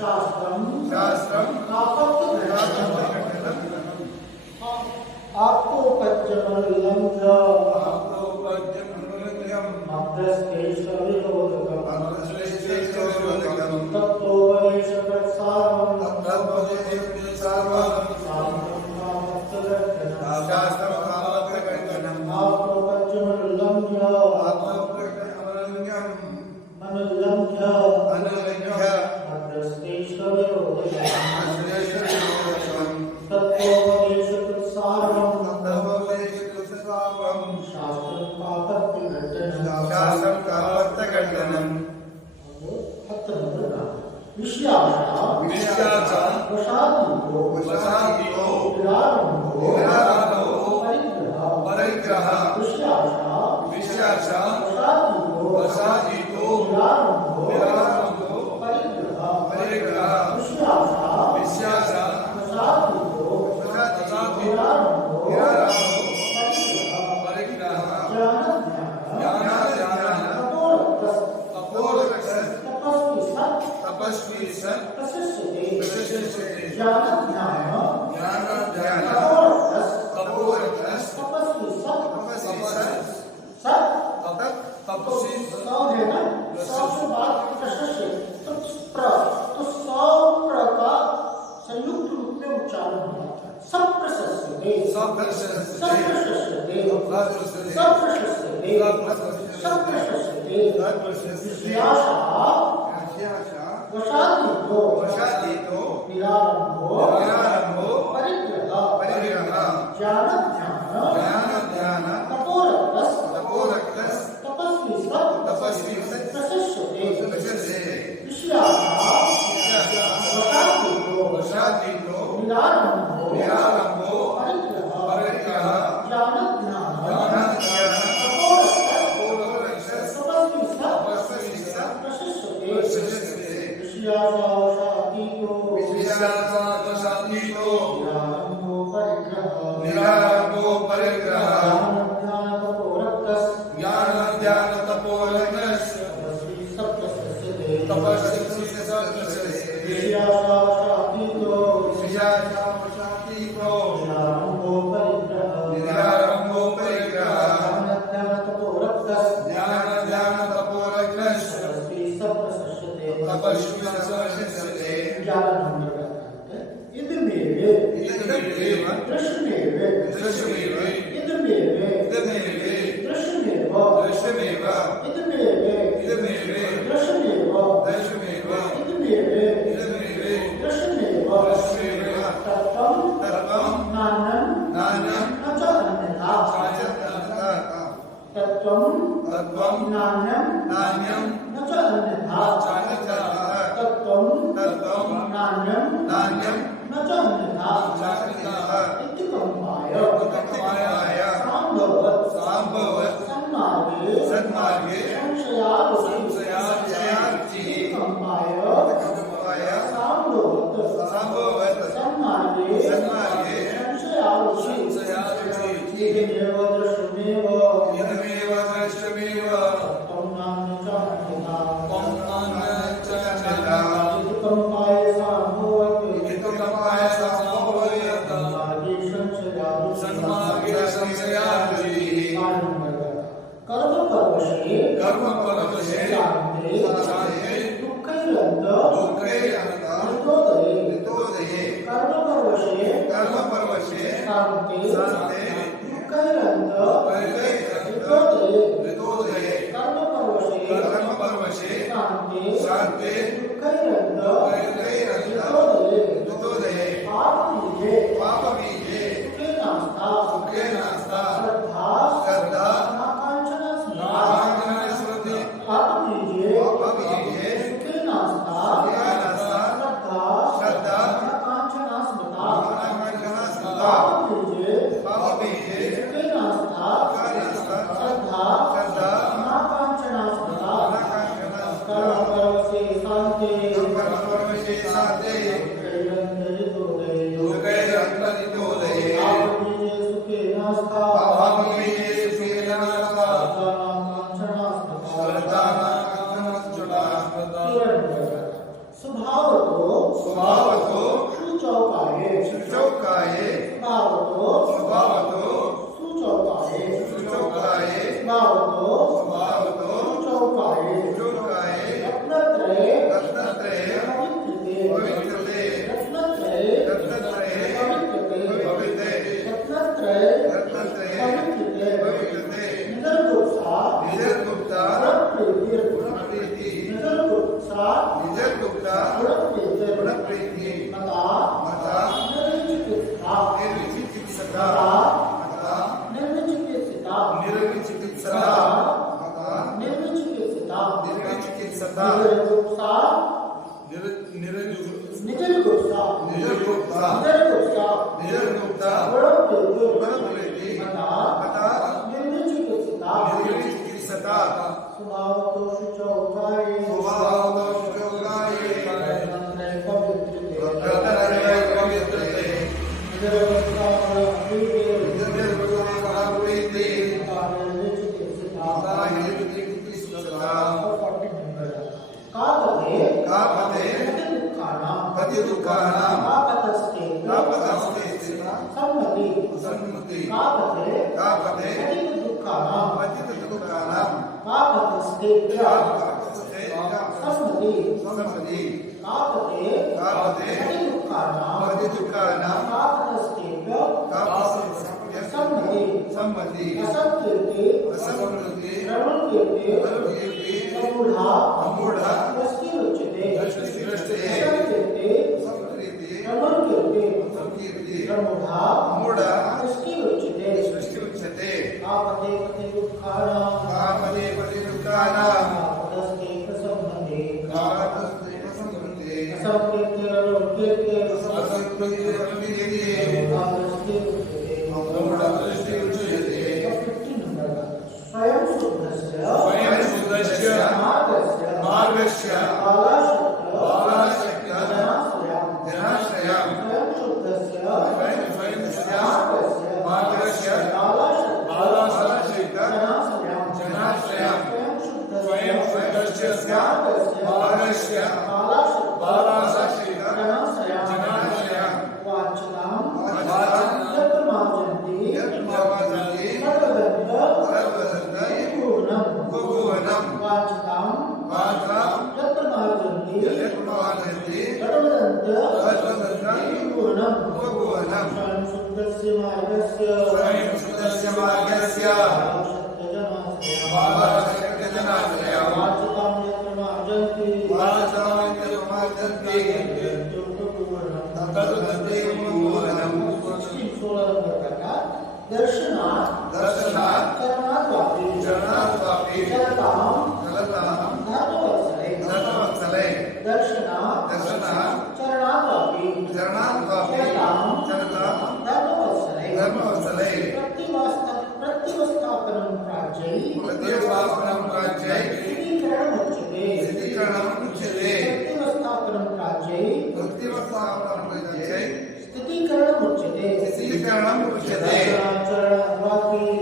शास्त्रम Namaste प्रीति मता मता निर्विचिकित्सा निर्विचिकित्सता मता निर्विचिकित्सिता निर्विचिकित्सता मता निर्विचिकित्सिता निर्विचिकित्सता निर्विचिकित्सा निर्विचिकित्सा निजलिगुप्ता निर्विचिकित्सा निर्विचिकित्सा गुणप्रीति मता मता निर्विचिकित्सिता निर्विचिकित्सता स्वभाव दोष चौकाये स्वभाव दोष चौकाये रत्नत्रय पवित्रते रत्नत्रय पवित्रते निर्विचिकित्सा निर्विचिकित्सा निर्विचिकित्सिता निर्विचिकित्सता कापते कापते पति दुःखानां कापतस्ते सम्मति सम्मति कापते कापते पति दुःखानां कापतस्ते सम्मति सम्मति कापते कापते पति दुःखानां कापतस्ते सम्मति सम्मति असंकीर्ति असंकृति प्रवृत्ति प्रवृत्ति अमूढ़ा अमूढ़ा दृष्टि उच्यते दृष्टि असंकीर्ति संकृति प्रवृत्ति संकीर्ति प्रमूढ़ा अमूढ़ा दृष्टि उच्यते दृष्टि उच्यते कापते पति दुःखानां कापते पति दुःखानां कापतस्ते सम्मति कापतस्ते संकृति असंकीर्ति प्रवृत्ति असंकृति प्रवृत्ति अमूढ़ा दृष्टि उच्यते स्वयं शुद्धस्य मार्गस्य बालाशक्य जनाश्रयं स्वयं मार्गस्य बालाशक्य जनाश्रयं स्वयं शुद्धस्य मार्गस्य बालाशक्य जनाश्रयं स्वयं शुद्धस्य मार्गस्य बालाशक्य जनाश्रयं दर्शनात् चरणाद्वापि चलतां धर्मवत्सले दर्शनात् चरणाद्वापि चलतां धर्मवत्सले प्रतिवस्थापनं प्राच्यै स्थितीकरणम् उच्यते स्थितीकरणम् उच्यते स्थितीकरणम् उच्यते चरणम् उच्यते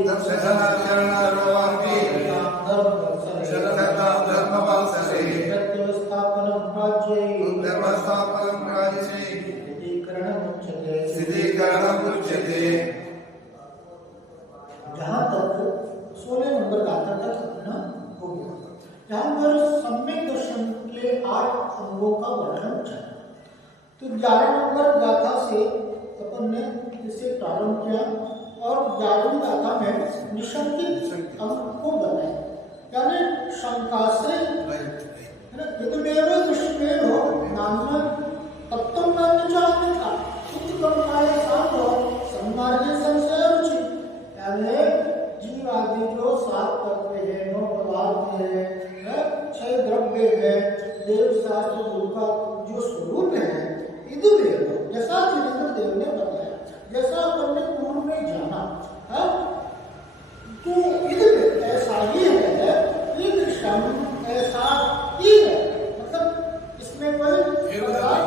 दर्शनाचरणारोवापि धर्मवत्सले प्रतिवस्थापनं प्राच्यै धर्मस्थापनं प्राच्यै स्थितीकरणम् उच्यते। जहाँ तक 16 नंबर गाथा तक अपना हो गया। यहाँ पर सम्यक दर्शन के 8 अंगों का वर्णन है। तो 11 नंबर गाथा से अपन ने इसे प्रारंभ किया और 11वीं गाथा में निशंकित अंग को बताया, यानी शंका से यदमेव दृष्टिमेव नान्यं तत्त्वं न जानता उत्तमकाय सांगो सन्मार्गे संशयरुचि, यानी जीव आदि जो 7 तत्व है, 9 पदार्थ है, 6 द्रव्य है, देव शास्त्र गुरु का जो स्वरूप है, इदमेव जैसा जिनेन्द्र देव ने बताया, जैसा अपन ने पूर्व में जाना है, तो इदमेव ऐसा ही है, ईदृशम ऐसा ही है, मतलब इसमें कोई फेरफार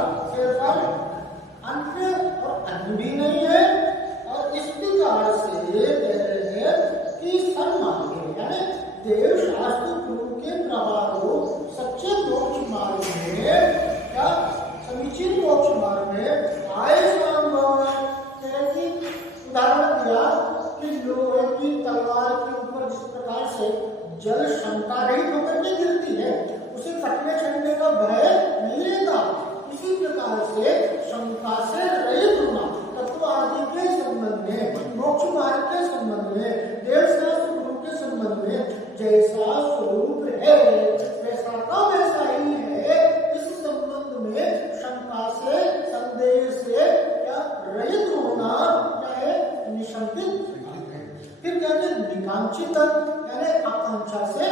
अन्य और अन्य भी नहीं है। और इस प्रकार से कह रहे हैं कि सन्मार्ग यानी देव शास्त्र गुरु के प्रभाव सच्चे मोक्ष मार्ग में या समीचीन मोक्ष मार्ग में आए उदाहरण दिया कि लोहे की तलवार के ऊपर जिस प्रकार से जल शंका रहित होकर के गिरती है, उसे कटने छटने का भय नहीं रहता, इसी प्रकार से शंका से रहित होना तत्व आदि के संबंध में, मोक्ष मार्ग के संबंध में, देव शास्त्र गुरु के संबंध में जैसा स्वरूप है वैसा का वैसा ही है, इस संबंध में शंका शंका से, संदेह से क्या रहित होना, क्या है, निशंकित। फिर कहते हैं निकांक्षित, यानी आकांक्षा से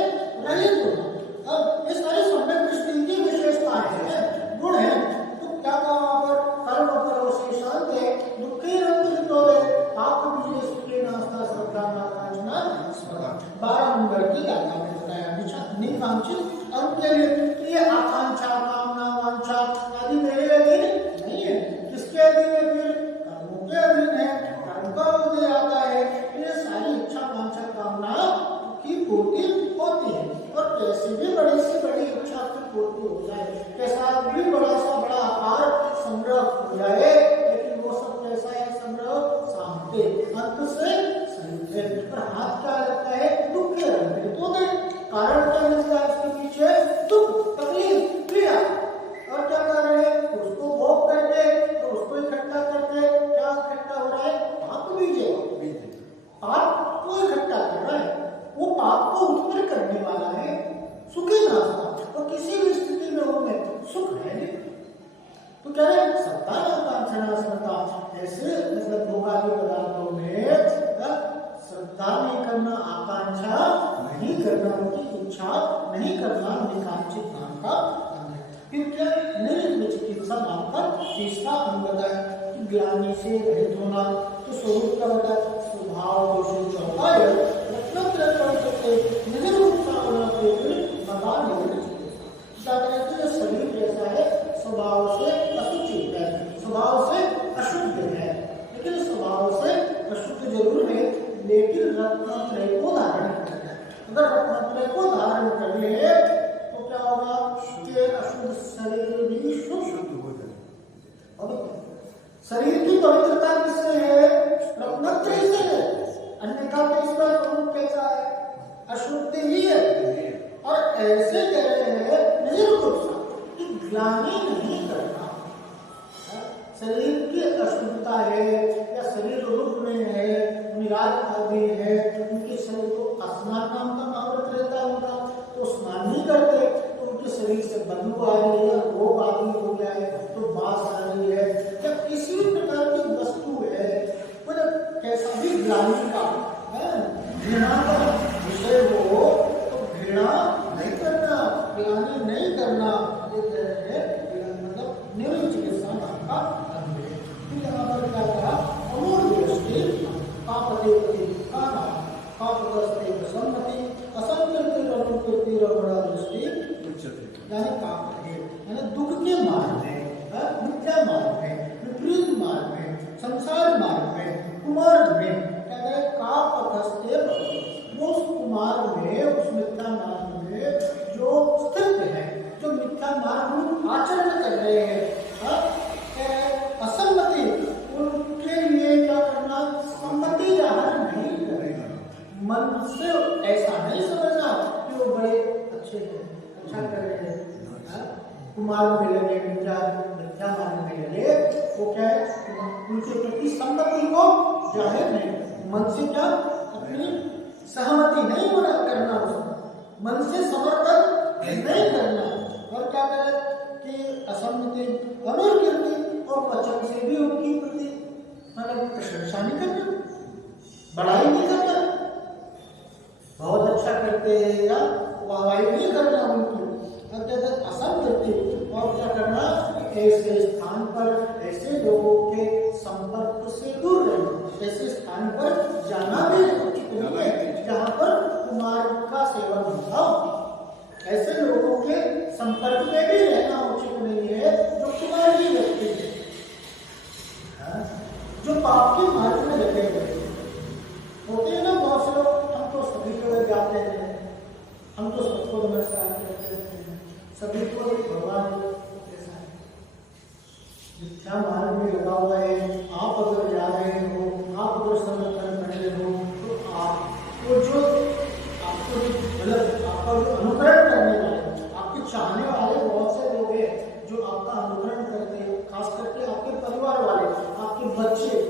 रहित होना। अब ये सारे सम्यक दृष्टि की विशेषताएं हैं, गुण हैं। तो क्या कहा वहां पर, कर्म करो से शांत है, दुखे रंग पाप बीजे सुखे नास्ता श्रद्धा नाकांक्षना स्मृता। 12 नंबर की गाथा में बताया। निकांक्षित अंक के लिए ये आकांक्षा, कामना, वांछा आदि मेरे अधीन नहीं है। किसके अधीन है? फिर कर्मों के अधीन है। कर्म का उदय आता है, ये सारी इच्छा, वांछा, कामना की पूर्ति होती है। और कैसी भी बड़ी से बड़ी इच्छा की पूर्ति हो जाए, कैसा भी बड़ा सा बड़ा आकार संग्रह हो जाए, लेकिन वो सब कैसा है? संग्रह सामते अंत से सहित है। पर हाथ क्या लगता है? दुख के रंग तो दे। कारण क्या मिलता है इसके पीछे? दुख, तकलीफ, पीड़ा। और क्या कर रहे हैं? उसको भोग करके और उसको इकट्ठा करके क्या इकट्ठा हो रहा है? पाप बीजे, पाप को इकट्ठा कर रहा है। वो पाप को उत्पन्न करने वाला है। सुखी नास्ता, और किसी भी स्थिति में उनमें सुख है नहीं। तो क्या है? सत्ता नाकांक्षना स्मृता, ऐसे मतलब भोगादी पदार्थों में श्रद्धा नहीं करना, आकांक्षा नहीं करना, उनकी इच्छा नहीं करना निकांक्षित नाम का अंग है। फिर क्या? निर्विचिकित्सा नाम का तीसरा अंग बताया कि ज्ञानी से रहित होना। तो स्वरूप क्या बताया? स्वभाव दोषी चौथा है, शरीर जैसा है, स्वभाव से अशुचि है, स्वभाव से अशुद्ध है, लेकिन स्वभाव से अशुद्ध जरूर है, लेकिन रत्नत्रय को धारण करता है। अगर रत्नत्रय को धारण कर ले तो क्या होगा कि अशुद्ध शरीर भी शुद्ध हो जाए। शरीर की पवित्रता किससे है? रत्नत्रय से है। अन्यथा तो इसका स्वरूप कैसा है? अशुद्ध ही है। और ऐसे कह रहे हैं निर्गुण कि ग्लानि नहीं करना। शरीर की अशुद्धता है या शरीर रूप में है, निराज आदि है, उनके शरीर को स्नान नाम का महाव्रत रहता है उनका, तो स्नान नहीं करते तो उनके शरीर से बदबू आ रही है, रोग आदि हो गया है, तो बास आ रही है, या किसी भी प्रकार की वस्तु है, मतलब कैसा भी ग्लानि का घृणा का विषय हो तो घृणा नहीं करना, ग्लानि नहीं करना, ये कह रहे हैं मतलब निर्विचिकित्सा नाम का अंग है। फिर यहाँ पर क्या कहा? अमूल दृष्टि पापते काना पापग्रस्ते प्रसन्नति असंकीर्ति अनुकीर्ति रमणा दृष्टि यानी पाप है, यानी दुख के मार्ग में, मिथ्या मार्ग में, विपरीत मार्ग में, संसार मार्ग में, कुमार्ग में क्या कहे? कापग्रस्ते वो उस कुमार्ग में, उस मिथ्या मार्ग में जो स्थित है, जो मिथ्या मार्ग में आचरण कर रहे हैं, असम्मति, उनके लिए क्या करना? सम्मति जाहिर नहीं करेगा। मन से ऐसा नहीं समझना कि वो बड़े अच्छे हैं, अच्छा कर रहे हैं, कुमार्ग में लगे, मिथ्या मार्ग में लगे, वो क्या है? उनके प्रति सम्मति को जाहिर नहीं, मन से क्या? अपनी सहमति नहीं करना, मन से समर्थन नहीं करना। और क्या करें कि असम्मति, अनुकीर्ति, और वचन से भी उनकी प्रति मतलब प्रशंसा नहीं करना, बड़ाई नहीं करना, बहुत अच्छा करते हैं या वाहवाही नहीं करना उनकी। असंकीर्ति, और क्या करना? ऐसे स्थान पर ऐसे लोगों के संपर्क से दूर रहना, ऐसे स्थान पर जाना भी उचित नहीं है जहाँ पर कुमार का सेवन होता हो। ऐसे लोगों के संपर्क में भी रहना उचित नहीं है जो कुमारी व्यक्ति है, जो पाप के मार्ग में लगे हुए होते हैं ना। बहुत से लोग, हम तो सभी जगह जाते हैं, हम तो सबको नमस्कार करते हैं, सभी को भगवान जैसा है, मिथ्या मार्ग में लगा हुआ है। आप अगर जा रहे हो, आप अगर समर्थन कर रहे हो, तो आपको जो मतलब आपका जो अनुकरण करने वाले, आपके चाहने वाले बहुत से लोग हैं जो आपका अनुकरण करते हैं, खास करके आपके परिवार वाले, आपके बच्चे,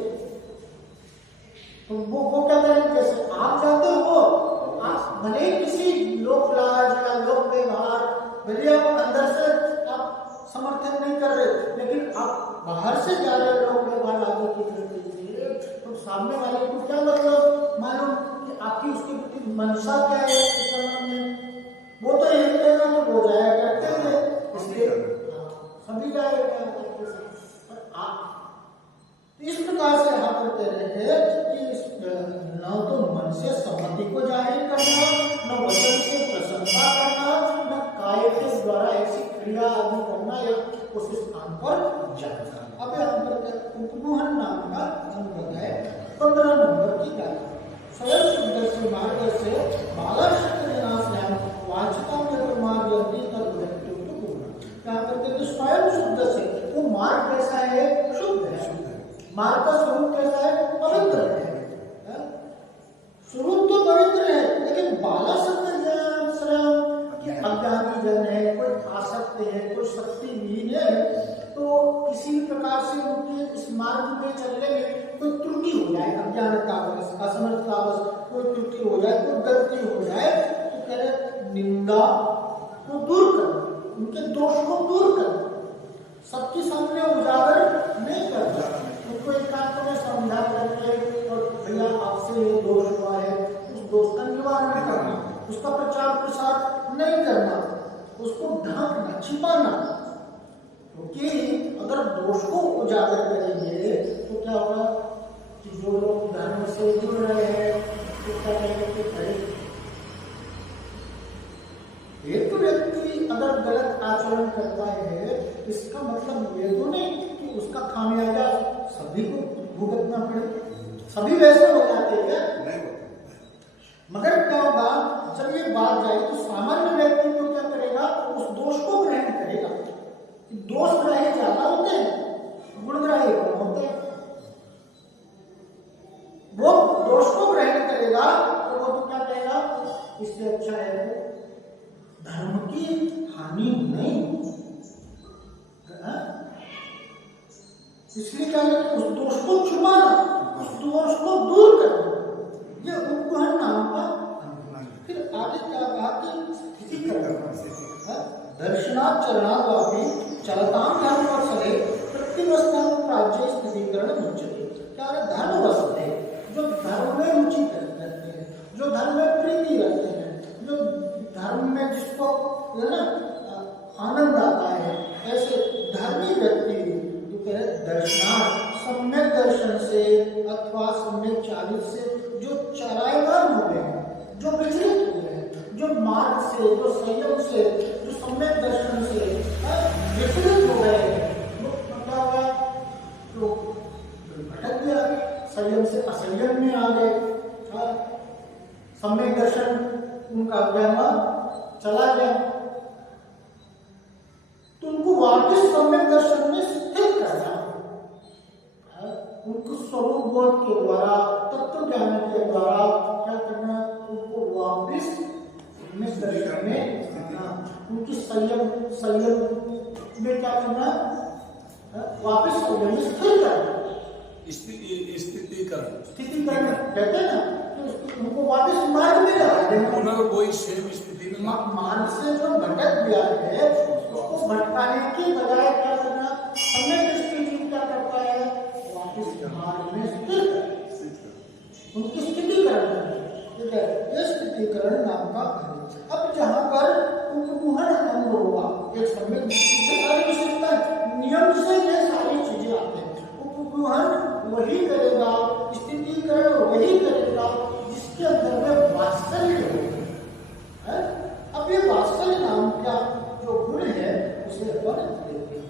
तो वो क्या करें? जैसे आप जाते हो, आप भले ही किसी लोक लाज या लोक व्यवहार, भले आप अंदर से आप समर्थन नहीं कर रहे, लेकिन बाहर से जा रहे लोग व्यवहार आगे की तरफ कीजिए तो सामने वाले को क्या मतलब मालूम कि आपकी उसके प्रति मंशा क्या है इस संबंध में। वो तो यही कहेगा कि हो जाया करते हैं इसलिए सभी जाएगा। इस प्रकार से यहाँ पर कह रहे हैं कि न तो मन से सम्मति को जाहिर करना, न वचन से प्रशंसा करना, न काय के द्वारा ऐसी क्रिया आदि करना या उस स्थान पर जाना। अब यहाँ पर उपमोहन नाम का अंग है 15 नंबर की गाथा। स्वयं शुद्ध से मार्ग से बाला शक्ति जनाश्याम वाचिका में मार्ग यहाँ पर कहते स्वयं शुद्ध से वो मार्ग कैसा है? शुद्ध है। मार्ग का स्वरूप कैसा है? पवित्र है। स्वरूप तो पवित्र है लेकिन बाला शक्ति कि अज्ञानी जन है, कोई आसक्त है, कोई शक्तिहीन है, तो किसी प्रकार से उनके इस मार्ग में चलने में कोई त्रुटि हो जाए, अज्ञानतावश, असमर्थतावश कोई त्रुटि हो जाए, कोई गलती हो जाए तो कह रहे निंदा को दूर कर, उनके दोष को दूर कर, सबके सामने उजागर नहीं करना, उनको एकांत में समझा करके और भैया आपसे ये दोष हुआ है, उस दोष का निवारण करना, उसका प्रचार प्रसार नहीं करना, उसको ढांकना, छिपाना। क्योंकि अगर दोष को उजागर करेंगे तो क्या होगा कि जो लोग धर्म से जुड़ रहे हैं तो क्या कहेंगे कि एक व्यक्ति अगर गलत आचरण करता है इसका मतलब ये तो नहीं कि उसका खामियाजा सभी को भुगतना पड़े, सभी वैसे हो जाते हैं। मगर क्या होगा जब ये बात जाए तो सामान्य व्यक्ति तो क्या करेगा? उस दोष को ग्रहण करेगा। दोष ग्राही ज्यादा होते हैं, गुणग्राही कम होते हैं। वो दोष को ग्रहण करेगा तो वो तो क्या कहेगा? इससे अच्छा है धर्म की हानि नहीं, इसलिए क्या है उस दोष को छुपाना, उस दोष को दूर करना, ये उपमोहन नाम का। फिर आगे क्या कहा कि स्थिति करना, दर्शनाचरणाद्वापि चलताम धर्मवत्सले प्रतिवस्थान राज्य स्थितिकरण मुच्यते। क्या है? धर्मवत्सले जो धर्म में रुचि रखते हैं, जो धर्म में प्रीति रखते हैं, जो धर्म में जिसको है ना आनंद आता है, ऐसे धर्मी व्यक्ति तो कह रहे दर्शनार्थ सम्यक दर्शन से अथवा सम्यक चालित से जो चरायमान हो गए हैं, जो विचलित हो गए हैं, जो मार्ग से, जो संयम से, जो सम्यक दर्शन से विचलित हो गए हैं, वो क्या हुआ? तो भटक गया, संयम से असंयम में आ गए, सम्यक दर्शन उनका ज्ञान चला गया, तो उनको वापस सम्यक दर्शन में स्थित करना, उनको स्वरूप बोध के द्वारा, तत्व ज्ञान के द्वारा क्या करना? उनको वापस सम्यक दर्शन में उनकी संयम में क्या करना? वापस संयम में स्थित करना, स्थितिकरण कहते हैं ना, तो उनको वापस मार्ग में लगा देना। कोई सेम स्थिति में मार्ग से जो भटक गया है उसको भटकाने की बजाय क्या करना? समय दृष्टि क्या करता है? वापस मार्ग में स्थित उनकी स्थितिकरण करना, ठीक है? ये स्थितिकरण नाम का है। अब जहाँ पर उपमोहन अंग होगा, एक समय सारी विशेषता नियम से ये सारी चीजें आते हैं। उपमोहन वही करेगा, स्थितिकरण वही करेगा जिसके अंदर में वात्सल्य है। अब ये वात्सल्य नाम का जो गुण है उसे अपन देखते हैं।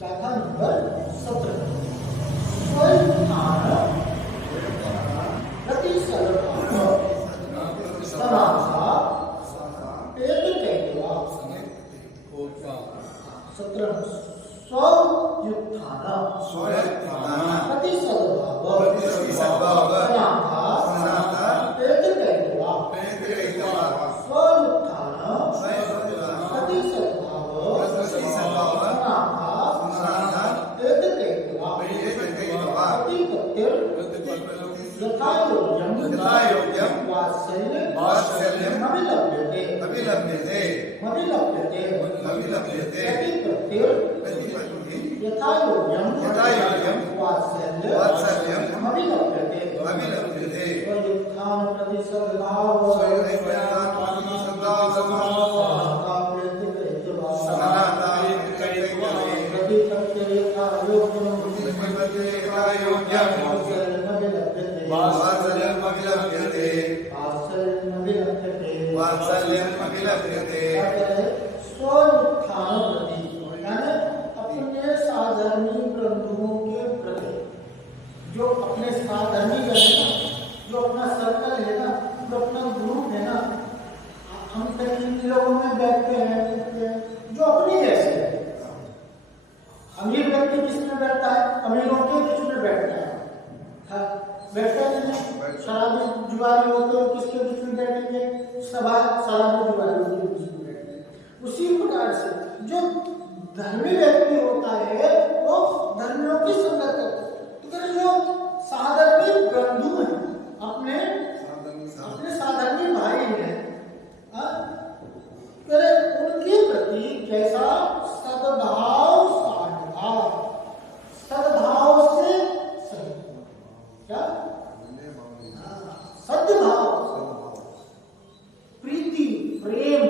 गाथा नंबर 17 यथा योग्यम वात्सल्यम अभिलप्यते स्वयुत्थान प्रति सद्भाव स्वयुत्थान प्रति यानी अपने साधर्मी बंधुओं के प्रति, जो अपने साधर्मी है ना, जो अपना सर्कल है ना, जो अपना ग्रुप है ना, हम कहीं लोगों में बैठते हैं जो अपनी जैसे है। अमीर व्यक्ति किसमें बैठता है? अमीरों के बीच में बैठता है, बैठते हैं नहीं? शराबी जुआरी होते हैं किसके बीच में बैठेंगे? शराबी जुआरियों के बीच में बैठेंगे। उसी प्रकार से जो धर्मी व्यक्ति होता है वो धर्मियों की संगत करता है। तो फिर जो साधर्मी बंधु हैं, अपने साधर्मी भाई हैं, उनके प्रति कैसा सद्भाव सद्भाव से क्या सद्भाव प्रीति प्रेम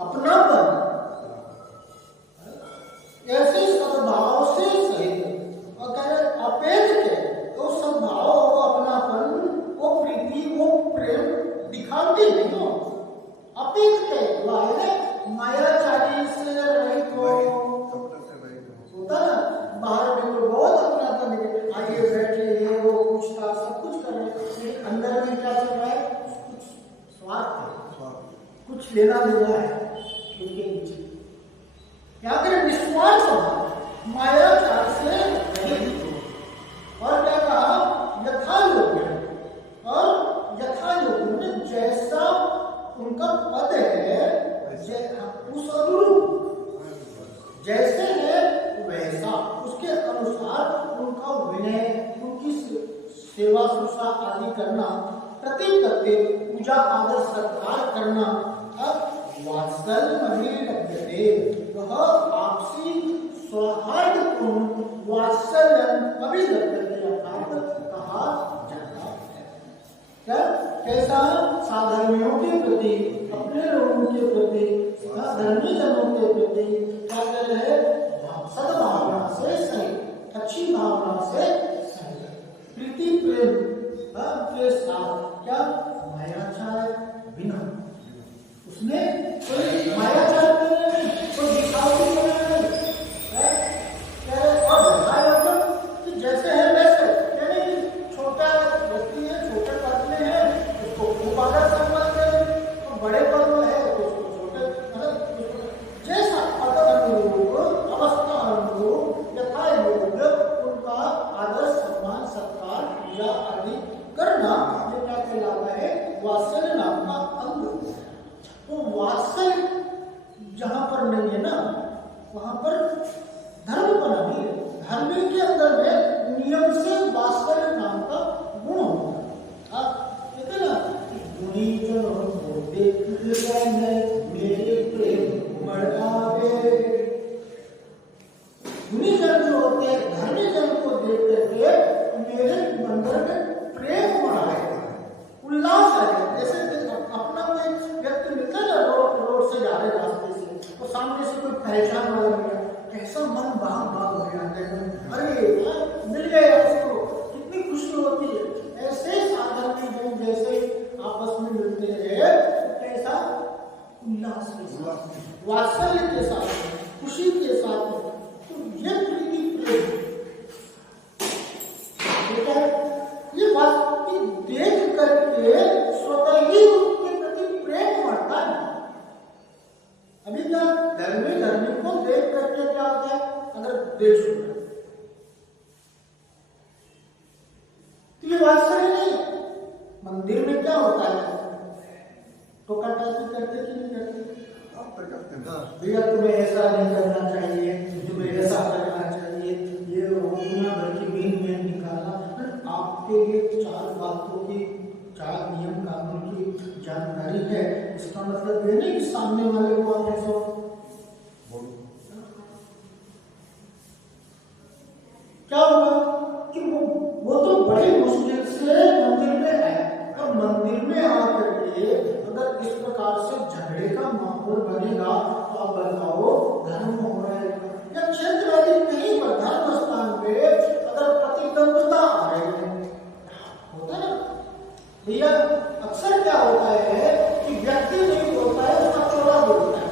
अपनापन ऐसे सद्भाव से सहित और कह रहे अपेक्ष के तो सद्भाव वो अपनापन वो प्रीति वो प्रेम दिखाते नहीं हो अपेक्ष के मायाचारी से रहित हो होता ना। बाहर में तो बहुत अपनापन है, आगे बैठे ये वो पूछता सब कुछ कर रहे, लेकिन अंदर में क्या चल रहा है? कुछ स्वार्थ है, कुछ लेना देना है उनके पीछे। क्या करें? निस्वार्थ मायाचार से रहित हो। और क्या कहा? यथा योग्य, और यथा योग्य में जैसा उनका पद है उस अनुरूप जैसे है वैसा उसके अनुसार उनका विनय, उनकी सेवा शुश्रूषा आदि करना, प्रति करते पूजा आदर सत्कार करना। अब वात्सल्य अभिलप्यते, वह आपसी सौहार्दपूर्ण वात्सल्य अभिलप्यते अर्थात कहा जाता है। क्या कैसा? साधर्मियों के प्रति, अपने लोगों के प्रति, धर्मी जनों के प्रति क्या कर रहे हैं? सद्भावना से सही, अच्छी भावना से सही, प्रीति प्रेम के साथ क्या मायाचार बिना, उसमें कोई मायाचार नहीं, कोई दिखावटी नहीं है। और कि जैसे है वैसे, यानी कि छोटा व्यक्ति है, छोटे पद में है उसको खूब आदर सम्मान करें, तो बड़े पद में है तो उसको छोटे, मतलब जैसा पद अनुरूप अवस्था अनुरूप यथा योग्य उनका आदर सम्मान सत्कार पूजा आदि करना, ये क्या कहलाता है? वात्सल्य नाम का अंग। तो वात्सल्य जहां पर नहीं है ना, वहां पर धर्मपना भी है। धर्म के अंदर में नियम से वात्सल्य नाम का गुण होता है। आप कहते ना गुणी जन को देख मेरे प्रेम बढ़ावे। गुणी जन जो होते हैं, धर्मी जन को देख करके मेरे अंदर में प्रेम बढ़ाए, उल्लास आ जाए। जैसे अपना कोई व्यक्ति मिलता है ना, रोड से जा रहे रास्ते से, तो सामने से कोई पहचान वाला मिला, कैसा मन भाग भाग हो जाता है, अरे मिल गया उसको, कितनी खुशी होती है। ऐसे साधर्मी जन जैसे आपस में मिलते हैं तो कैसा उल्लास के साथ, वात्सल्य के साथ, खुशी के साथ, तो ये प्रीति प्रेम ये बात देख करके स्वतः ही उनके प्रति प्रेम बढ़ता है। अभी क्या धर्मी को देख करके क्या होता है? अगर देख सुना तो ये वात्सल्य नहीं। मंदिर में क्या होता है? टोका टाकी करते कि नहीं करते? भैया तुम्हें ऐसा नहीं करना चाहिए, तुम्हें ऐसा करना चाहिए, ये दुनिया भर की बीन में निकालना। आपके लिए चार बातों की, चार नियम कानून की जानकारी है, इसका मतलब ये नहीं कि सामने वाले को आप ऐसा वो तो बड़ी मुश्किल से मंदिर में आए, और मंदिर में आकर के अगर इस प्रकार से झगड़े का माहौल बनेगा तो आप बताओ धर्म हो रहा है या क्षेत्र आदि कहीं पर धर्म स्थान पे अगर प्रतिद्वंदता आ रही है, होता है भैया। अक्सर क्या होता है कि व्यक्ति नहीं बोलता है, उसका चोला बोलता है।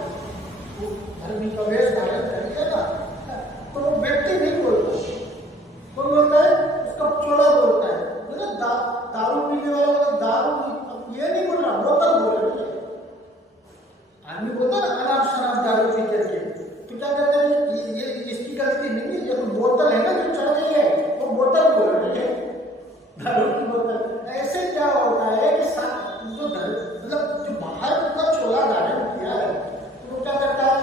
धर्मी का वेश धारण करिए ना, तो वो व्यक्ति नहीं बोलता, कौन बोलता है? उसका चोला बोलता है। दारू पीने वाला दारू, ये नहीं बोल रहा, बोतल बोल रही है। आदमी बोलता है ना अनाप शनाप दारू पी करके, तो क्या कहते हैं ये इसकी गलती नहीं है, ये तो बोतल है ना जो चढ़ गई है, वो बोतल बोल रही है, दारू की बोतल। ऐसे क्या होता है कि जो मतलब जो बाहर का चोला धारण किया है तो वो क्या करता है,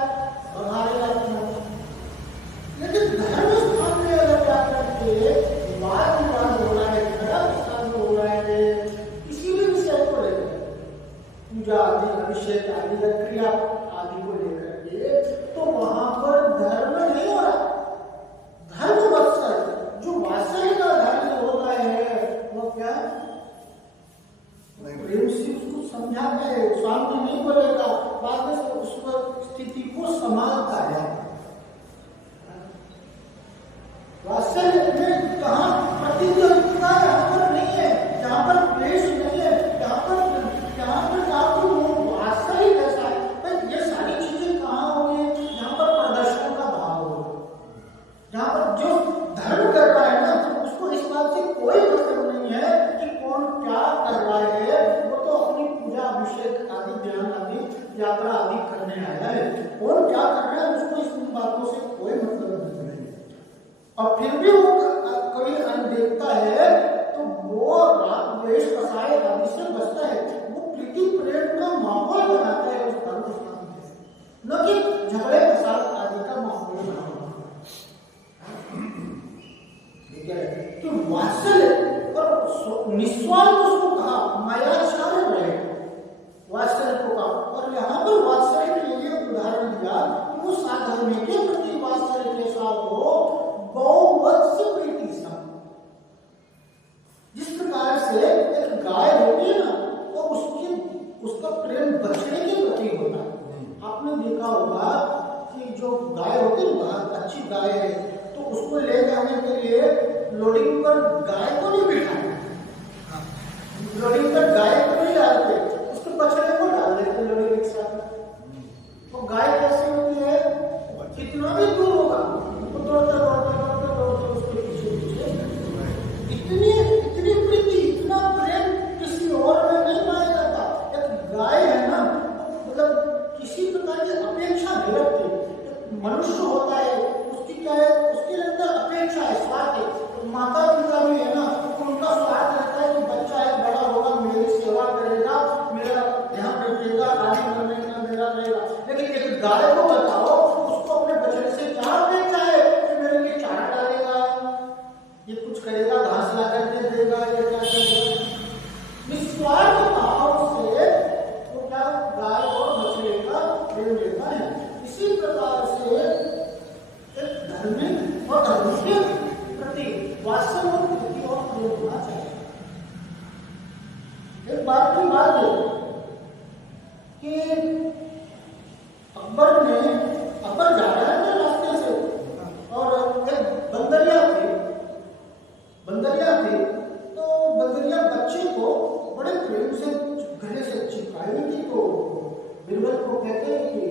बढ़ाएगा अपना। लेकिन धर्म स्थान में अगर क्या करके वाद विवाद हो रहा है, धर्म स्थान में हो रहा है, किसी भी विषय को लेकर, पूजा आदि, अभिषेक आदि, क्रिया आदि को लेकर के, तो वहां पर धर्म नहीं हो रहा। धर्म वत्सल जो वास्तविक धर्म होता है वो क्या है? प्रेम से उसको समझाता है, सामने नहीं बोलेगा, बाद में उस स्थिति को संभालता है। वास्तविक में कहाँ प्रतिद्वंदता यहाँ पर नहीं है, जहाँ पर द्वेष नहीं है, यहाँ पर आपको वास्तविक ऐसा है। पर ये सारी चीजें कहाँ होंगी? जहाँ पर प्रदर्शन का भाव होगा, जहाँ पर जो धर्म कर रहा है ना, उसको इस बात से कोई मतलब नहीं है कि कौन क्या कर रहा है, वो तो अपनी पूजा अभिषेक आदि, ध्यान आदि, यात्रा आदि करने आया है। कौन क्या कर रहा है उसको इस बातों से कोई मतलब नहीं है। और फिर भी वो कभी अन्न देखता है तो वो राग द्वेष कसाय आदि से बचता है, वो प्रीति प्रेम का माहौल बनाता है उस धर्म स्थान में, न कि झगड़े फसाद आदि का माहौल बनाता है। तो वात्सल्य और निस्वार्थ उसको कहा, मायाचार्य रहे वात्सल्य को कहा। और यहाँ पर वात्सल्य के लिए उदाहरण दिया कि वो साधर्मी के प्रति वात्सल्य के साथ हो, गौवत्स प्रीति सा। जिस प्रकार से एक गाय होती है ना, वो उसका प्रेम बछड़े के प्रति होता है। आपने देखा होगा कि जो गाय होती है, बहुत अच्छी गाय है, तो उसको ले जाने के लिए लोडिंग पर गाय को नहीं बिठाते, लोडिंग पर गाय को नहीं डालते, उसके बछड़े को डाल देते लोडिंग रिक्शा में। तो गाय कैसे होती है, कितना भी दूर होगा तो दौड़ते उसके पीछे इतनी प्रीति, इतना प्रेम किसी और में नहीं पाया जाता। एक गाय है ना, मतलब किसी प्रकार की अपेक्षा नहीं रखती। मनुष्य होता है, उसकी क्या है, उसके अंदर अपेक्षा है, स्वार्थ है। माता पिता भी है ना, तो उनका स्वार्थ रहता है कि बच्चा है, बड़ा होगा, मेरी सेवा करेगा, मेरा ध्यान रखेगा, आदि करने मेरा रहेगा। लेकिन एक गाय को बताओ, उसको अपने बछड़े से क्या अपेक्षा है कि मेरे लिए चारा डालेगा, ये कुछ करेगा, घास ला करके देगा, ये क्या करेगा। निस्वार्थ भाव से वो क्या गाय और बछड़े का प्रेम लेता है। इसी प्रकार से एक धर्मी और धर्म के प्रति वास्तव में प्रीति और प्रेम होना चाहिए। एक बात की बात है कि अकबर जा रहा है रास्ते से, और एक बंदरिया थे, तो बंदरिया बच्चे को बड़े प्रेम से गले से चिपकाई थी। तो बीरबल को कहते हैं कि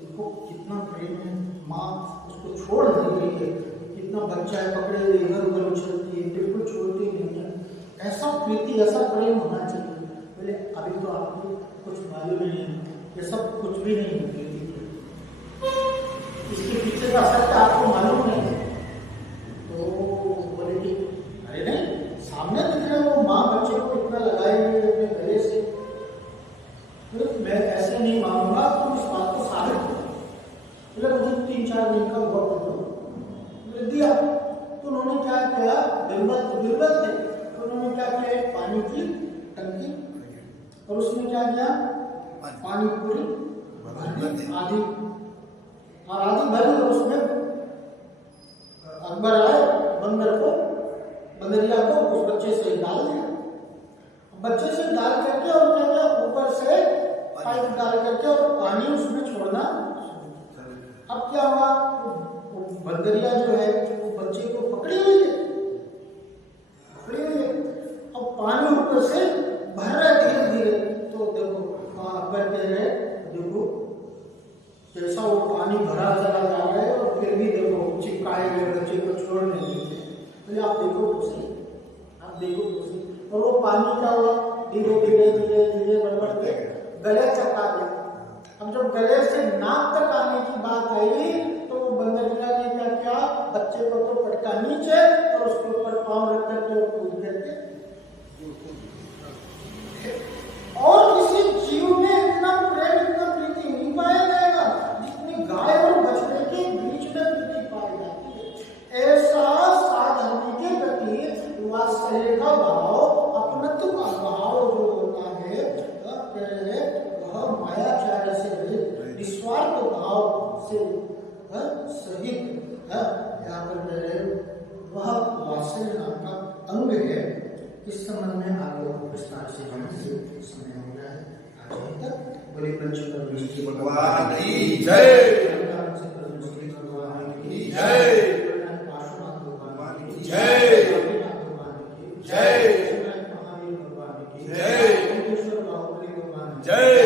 देखो कितना प्रेम है, माँ उसको छोड़ नहीं रही है, कितना बच्चा है, पकड़े हुए इधर उधर उछलती है, बिल्कुल छोड़ती नहीं है। ऐसा प्रीति, ऐसा प्रेम होना चाहिए। बोले अभी तो आपको कुछ मालूम नहीं है, ये सब कुछ भी नहीं है प्रीति, इसके पीछे का सत्य आपको मालूम नहीं है। तो बोले कि अरे नहीं, सामने दिख रहे वो माँ बच्चे को इतना लगाए हुए अपने गले से, तो मैं ऐसे नहीं मानूंगा, तुम इस बात को साबित करो। बोले मुझे 3-4 दिन का वक्त दो। बोले दिया। तो उन्होंने क्या किया, बीरबल थे, तो उन्होंने क्या किया, पानी की टंकी, और उसमें क्या किया, पानी पूरी आधी भरी, उसमें अकबर आए, बंदरिया को बच्चे से डाल करके और क्या क्या ऊपर से पाइप डाल करके और पानी उसमें छोड़ना। अब क्या हुआ, वो बंदरिया जो है वो बच्चे को पकड़ी हुई है, अब पानी ऊपर से भर रहा है धीरे धीरे। तो देखो अकबर कह रहे देखो जैसा वो पानी भरा चला जा रहा है और फिर भी देखो चिपकाए हुए बच्चे को छोड़ नहीं देते। तो आप देखो तो सही, आप देखो तो सही। और वो पानी क्या हुआ, धीरे धीरे धीरे धीरे बढ़ के गले तक आ गया। अब जब गले से नाक तक आने की बात आई तो वो बंदरिया ने क्या किया, बच्चे को तो पटका नीचे और उसके ऊपर पाँव रख करके कूद करके। और किसी जीव में इतना प्रेम इतना प्रीति नहीं पाया जाएगा जितनी गाय और बछड़े के बीच में प्रीति पाई जाती है। ऐसा साधन के प्रति वात्सल्य का भाव, अपनत्व का भाव जो होता है वह मायाचार्य से रहित निस्वार्थ भाव से सहित यहाँ पर वह वात्सल्य नाम का अंग है। इस संबंध में आगे विस्तार से समय हो गया है। आज तक बड़े पंच भगवान की जय, की जय, भगवान की जय, जय, जय, जय।